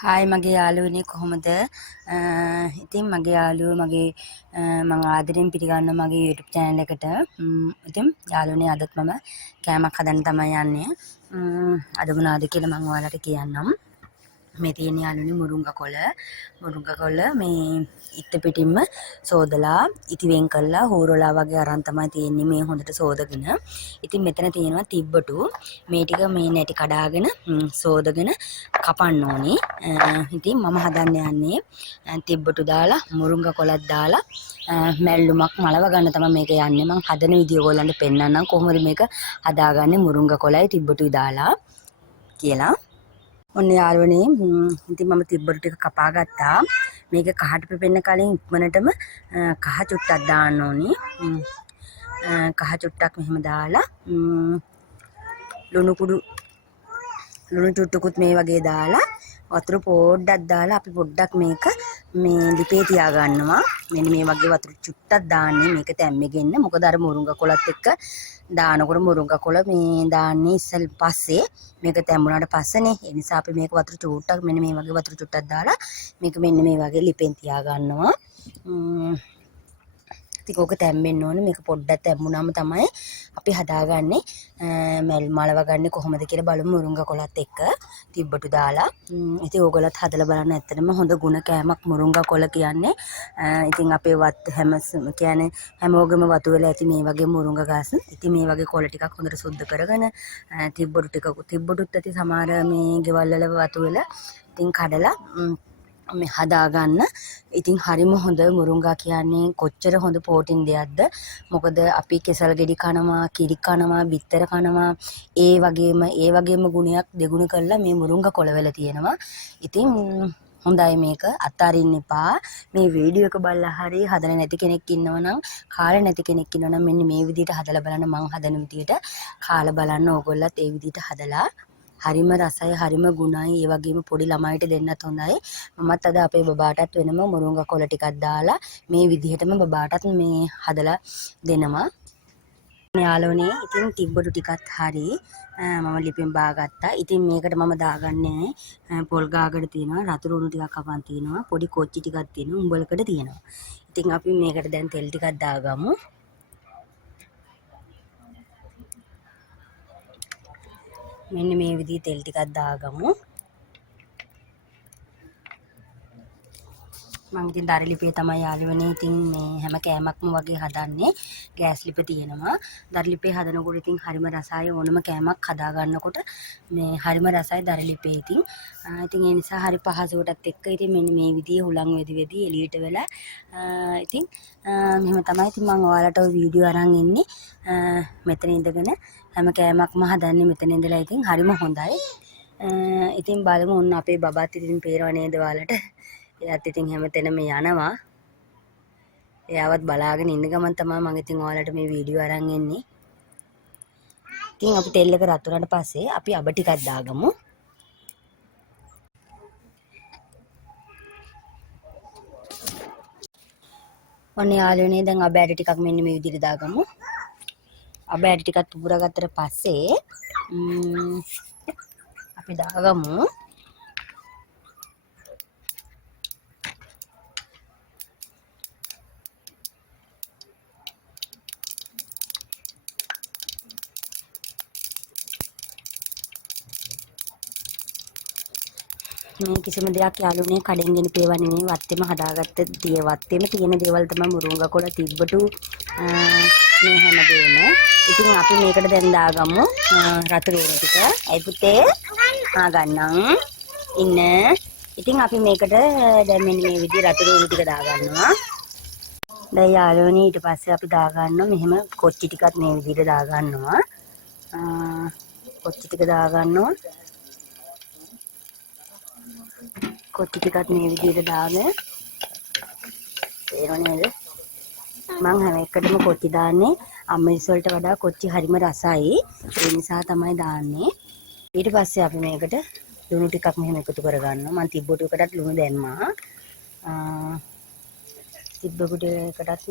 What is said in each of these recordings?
Hi මගේ යාළුවනේ කොහොමද? ඉතින් මගේ යාළුවෝ මගේ මම ආදරෙන් පිළිගන්නවා මගේ YouTube channel එකට. ඉතින් යාළුවනේ අදත් මම කෑමක් හදන්න තමයි යන්නේ. අද මොනවද කියලා මම ඔයාලට කියන්නම්. මේ තියෙන යාළුවනේ මුරුංගා කොළ මේ ඉත්ත පිටින්ම සෝදලා ඉතිවෙන් කරලා හූරලා වගේ අරන් තමයි තියෙන්නේ මේ හොඳට සෝදගෙන. ඉතින් මෙතන තියෙනවා තිබ්බටු. මේ ටික මේ නැටි කඩාගෙන සෝදගෙන කපන්න ඕනේ. ඉතින් මම හදන්න යන්නේ තිබ්බටු දාලා මුරුංගා කොළත් දාලා මැල්ලුමක් මලව ගන්න තමයි මේක යන්නේ. මම හදන විදිය ඔයගොල්ලන්ට පෙන්නන්නම් කොහොමද මේක හදාගන්නේ මුරුංගා කොළයි තිබ්බටුයි දාලා කියලා. ඔන්න යාළුවනේ ඉතින් මම තිබ්බටු ටික කපා ගත්තා. මේක කහට පිපෙන්න කලින් ඉක්මනටම කහ චුට්ටක් දාන්න ඕනේ. කහ චුට්ටක් මෙහෙම දාලා ලුණු චුට්ටකුත් මේ වගේ දාලා වතුර පොඩ්ඩක් දාලා අපි පොඩ්ඩක් මේක මේ ලිපේ තියා ගන්නවා. මෙන්න මේ වගේ වතුර චුට්ටක් දාන්නේ මේක තැම්මෙගෙන්න. මොකද අර මුරුංගා කොළත් එක්ක දානකොට මුරුංගා කොළ මේ දාන්නේ ඉස්සෙල් පස්සේ මේක තැම්බුණාට පස්සේනේ. ඒ නිසා අපි මේක වතුර චුට්ටක් මෙන්න මේ වගේ වතුර චුට්ටක් දාලා මේක මෙන්න මේ වගේ ලිපෙන් තියා ගන්නවා. ටික ඕක තැම්බෙන්න ඕනේ. මේක පොඩ්ඩක් තැම්බුනම තමයි අපි හදාගන්නේ මලව ගන්නේ කොහොමද කියලා බලමු මුරුංගා කොළත් එක්ක තිබ්බටු දාලා. ඉතින් ඕගොල්ලත් හදලා බලන්න. ඇත්තටම හොඳ ගුණ කෑමක් මුරුංගා කොළ කියන්නේ. ඉතින් අපේ කියන්නේ හැමෝගෙම වතු වෙලා ඇති මේ වගේ මුරුංගා ගස්. ඉතින් මේ වගේ කොළ ටිකක් හොඳට සුද්ධ කරගෙන තිබ්බටුත් ඇති සමහර මේ ගෙවල් වල වතු වෙලා ඉතින් කඩලා මේ හදාගන්න. ඉතින් හරිම හොඳ මුරුංගා කියන්නේ කොච්චර හොඳ ප්‍රෝටීන් දෙයක්ද. මොකද අපි කෙසල් ගෙඩි කනවා, කිරි කනවා, බිත්තර කනවා. ඒ වගේම ගුණයක් දෙගුණ කරලා මේ මුරුංගා කොළවල තියෙනවා. ඉතින් හොඳයි මේක අත්අරින්න එපා. මේ වීඩියෝ එක බලලා හරි හදලා නැති කෙනෙක් ඉන්නවනම්, කාලේ නැති කෙනෙක් ඉන්නවනම් මෙන්න මේ විදිහට හදලා බලන්න. මං හදන විදිහට කාලා බලන්න. ඕගොල්ලත් ඒ විදිහට හදලා හරිම රසයි හරිම ගුණයි. ඒ වගේම පොඩි ළමයිට දෙන්නත් හොඳයි. මමත් අද අපේ බබාටත් වෙනම මුරුංගා කොළ ටිකක් දාලා මේ විදිහටම බබාටත් මේ හදලා දෙනවා. යාළුවනේ ඉතින් තිබ්බටු ටිකත් හරි මම ලිපෙන් බාගත්තා. ඉතින් මේකට මම දාගන්නේ පොල් ගාගඩ තියෙනවා, රතුරු උණු ටිකක් අපන් තියෙනවා, පොඩි කොච්චි ටිකක් තියෙනවා, උඹලකට තියෙනවා. ඉතින් අපි මේකට දැන් තෙල් ටිකක් දාගමු. මෙන්න මේ විදිහේ තෙල් ටිකක් දාගමු. මම ඉතින් දර ලිපේ තමයි යාළුවනේ ඉතින් මේ හැම කෑමක්ම වගේ හදන්නේ. ගෑස් ලිප තියෙනවා. දර ලිපේ හදනකොට ඉතින් හරිම රසයි. ඕනම කෑමක් හදා ගන්නකොට මේ හරිම රසයි දර ලිපේ ඉතින්. ඉතින් ඒ නිසා හරි පහසුවටත් එක්ක ඉතින් මෙන්න මේ විදිහේ හුලං වෙදි එළියට වෙලා ඉතින් මෙහෙම තමයි ඉතින් මම ඔයාලට ඔය වීඩියෝ අරන් ඉන්නේ. මෙතන ඉඳගෙන හැම කෑමක්ම හදන්නේ මෙතන ඉඳලා ඉතින් හරිම හොඳයි. ඉතින් බලමු ඔන්න අපේ බබාත් ඉතින් පේරව නේද ඔයාලට. එයාත් ඉතින් හැමතැනම යනවා. එයාවත් බලාගෙන ඉන්න ගමන් තමයි මම ඉතින් ඔයාලට මේ වීඩියෝ අරන් එන්නේ. ඉතින් අපි තෙල් එක රත් වුණාට පස්සේ අපි අබ ටිකක් දාගමු. ඔන්න යාළුවනේ දැන් අබ ඇට ටිකක් මෙන්න මේ විදිහට දාගමු. අබ ඇට ටිකක් පුපුරා ගත්තට පස්සේ අපි දාගමු මේ කිසිම දෙයක් යාළුවනේ කඩෙන් ගෙනපේවා නෙමෙයි වත්තේම හදාගත්ත වත්තේම තියෙන දේවල් තමයි මුරුංගා කොළ තිබ්බටු මේ හැමදේම. ඉතින් අපි මේකට දැන් දාගමු රතුරු උණු ටික. අයි පුතේ ගන්නම් ඉන්න. ඉතින් අපි මේකට දැන් මෙන්න මේ විදිහේ රතුරු උණු ටික දාගන්නවා. දැන් යාළුවනේ ඊට පස්සේ අපි දාගන්නවා මෙහෙම කොච්චි ටිකක් මේ විදිහට දාගන්නවා. කොච්චි ටික දාගන්නවා. කොච්චි ටිකක් මේ විදිහට දාගෙන තේරෙනව නේද? මං හැම එකටම කොච්චි දාන්නේ. අම්මිස් වලට වඩා කොච්චි හරිම රසයි. ඒ නිසා තමයි දාන්නේ. ඊට පස්සේ අපි මේකට ලුණු ටිකක් මෙහෙම එකතු කරගන්නවා. මං තිබ්බටු එකටත් ලුණු දැම්මා. තිබ්බටු එකටත්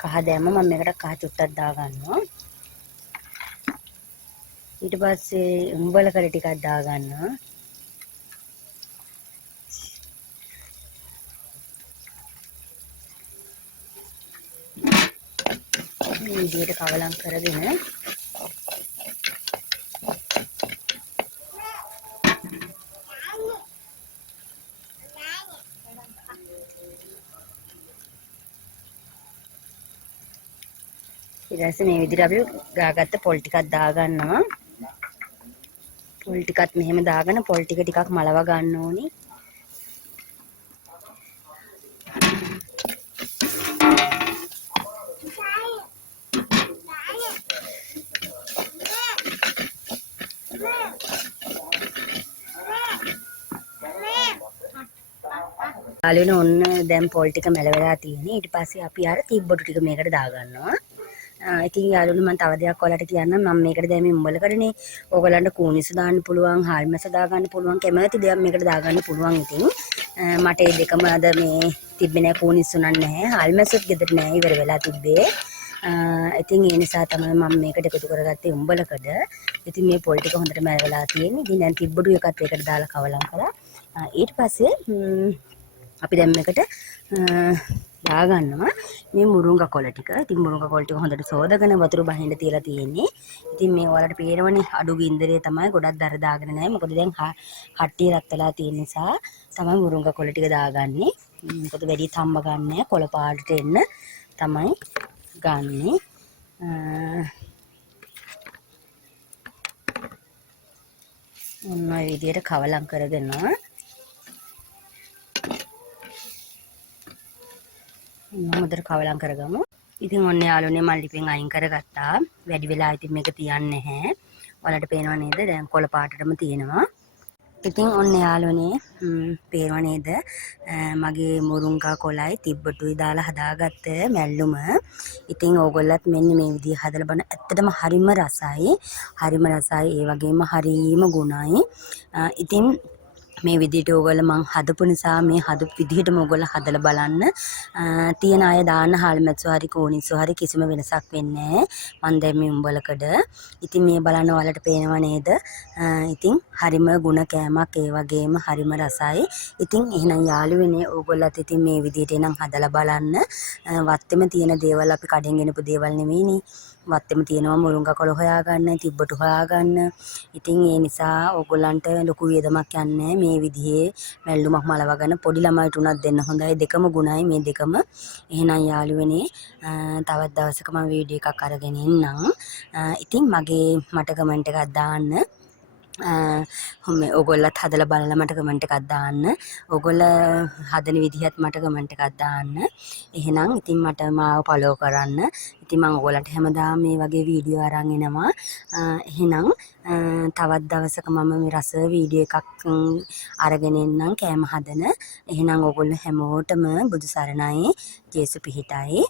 කහ දැම්මා. මම මේකට කහ චුට්ටක් දාගන්නවා. ඊට පස්සේ උඹලකට ටිකක් දාගන්නවා. මේ විදිහට කවලම් කරගෙන ඊට පස්සේ මේ විදිහට අපි ගාගත්ත පොල් ටිකක් දාගන්නවා. පොල් ටිකත් මෙහෙම දාගෙන පොල් ටික ටිකක් මලව ගන්න ඕනේ. යාළුවනේ ඔන්න දැන් පොල් ටික මැලවලා තියෙන්නේ. ඊට පස්සේ අපි අර තිබ්බොටු ටික මේකට දාගන්නවා. ඉතින් යාළුවනේ මම තව දෙයක් ඔයාලට කියන්නම්. මම මේකට දැන් මේ උඹලකටනේ ඕගලන්ට කූනිසු දාන්න පුළුවන්, හාල්මැස්ස දාගන්න පුළුවන්, කැමති දෙයක් මේකට දාගන්න පුළුවන්. ඉතින් මට මේ දෙකම අද මේ තිබ්බේ නැහැ, කූනිසු නැහැ, හාල්මැස්සුත් ගෙදර නැහැ, ඉවර වෙලා තිබ්බේ. ඉතින් ඒ නිසා තමයි මම මේකට එකතු කරගත්තේ උඹලකට. ඉතින් මේ පොල් ටික හොඳට මැලවලා තියෙන්නේ. ඉතින් දැන් තිබ්බොටු එකත් ඒකට දාලා කවලම් කරා. ඊට පස්සේ අපි දැන් මේකට දාගන්නවා මේ මුරුංගා කොළ ටික. ඉතින් මුරුංගා කොළ ටික හොඳට සෝදගෙන වතුර බහින්න තියලා තියෙන්නේ. ඉතින් මේ ඔයාලට පේනවනේ අඩු ගින්දරේ තමයි, ගොඩක් දර දාගෙන නැහැ. මොකද දැන් කට්ටිය රත් වෙලා තියෙන නිසා තමයි මුරුංගා කොළ ටික දාගන්නේ. මොකද වැඩි තම්බ ගන්නෑ, කොළ පාටට එන්න තමයි ගන්නෙ. ඔන්න ඔය විදිහට කවලම් කරගෙනවා. හොඳට කවලම් කරගමු. ඉතින් ඔන්න යාළුවනේ මම ලිපෙන් අයින් කරගත්තා. වැඩි වෙලා ඉතින් මේක තියන්නේ නැහැ. ඔයාලට පේනව නේද? දැන් කොළ පාටටම තියෙනවා. ඉතින් ඔන්න යාළුවනේ පේනව නේද? මගේ මුරුංගා කොළයි තිබ්බටුයි දාලා හදාගත්ත මැල්ලුම. ඉතින් ඕගොල්ලත් මෙන්න මේ විදිහ හදලා බලන්න. ඇත්තටම හරිම රසයි. හරිම රසයි. ඒ වගේම හරිම ගුණයි. ඉතින් මේ විදිහට ඕගොල්ලෝ මං හදපු නිසා මේ හදපු විදිහටම ඕගොල්ලෝ හදලා බලන්න. තියෙන අය දාන්න හාල්මැස්සෝ හරි කෝනිස්සෝ හරි කිසිම වෙනසක් වෙන්නේ නැහැ. මං දැන් මේ උඹලකඩ. ඉතින් මේ බලන්න ඔයාලට පේනව නේද? ඉතින් හරිම ගුණ කෑමක්, ඒ වගේම හරිම රසයි. ඉතින් එහෙනම් යාළුවනේ ඕගොල්ලත් ඉතින් මේ විදිහට එනම් හදලා බලන්න. වත්තෙම තියෙන දේවල් අපි කඩෙන් ගෙනපු දේවල් නෙවෙයිනේ. වත්තෙම තියෙනවා මුරුංගා කොළ හොයාගන්න, තිබ්බටු හොයාගන්න. ඉතින් ඒ නිසා ඕගොල්ලන්ට ලොකු වියදමක් යන්නේ මේ විදිහේ මැල්ලුමක් මලවගෙන පොඩි ළමයිට උනත් දෙන්න හොඳයි. දෙකම ගුණයි මේ දෙකම. එහෙනම් යාළුවනේ තවත් දවසක මම වීඩියෝ එකක් අරගෙන එන්නම්. ඉතින් මට කමෙන්ට් එකක් දාන්න. ඕගොල්ලත් හදලා බලලා මට කමෙන්ට් එකක් දාන්න. ඕගොල්ලෝ හදන විදිහත් මට කමෙන්ට් එකක් දාන්න. එහෙනම් ඉතින් මට මාව ෆලෝ කරන්න. ඉතින් මම ඕගොල්ලන්ට හැමදාම මේ වගේ වීඩියෝ අරන් එනවා. එහෙනම් තවත් දවසක මම මේ රස වීඩියෝ එකක් අරගෙන එන්නම් කෑම හදන. එහෙනම් ඕගොල්ලෝ හැමෝටම බුදු සරණයි. ජේසු පිහිටයි.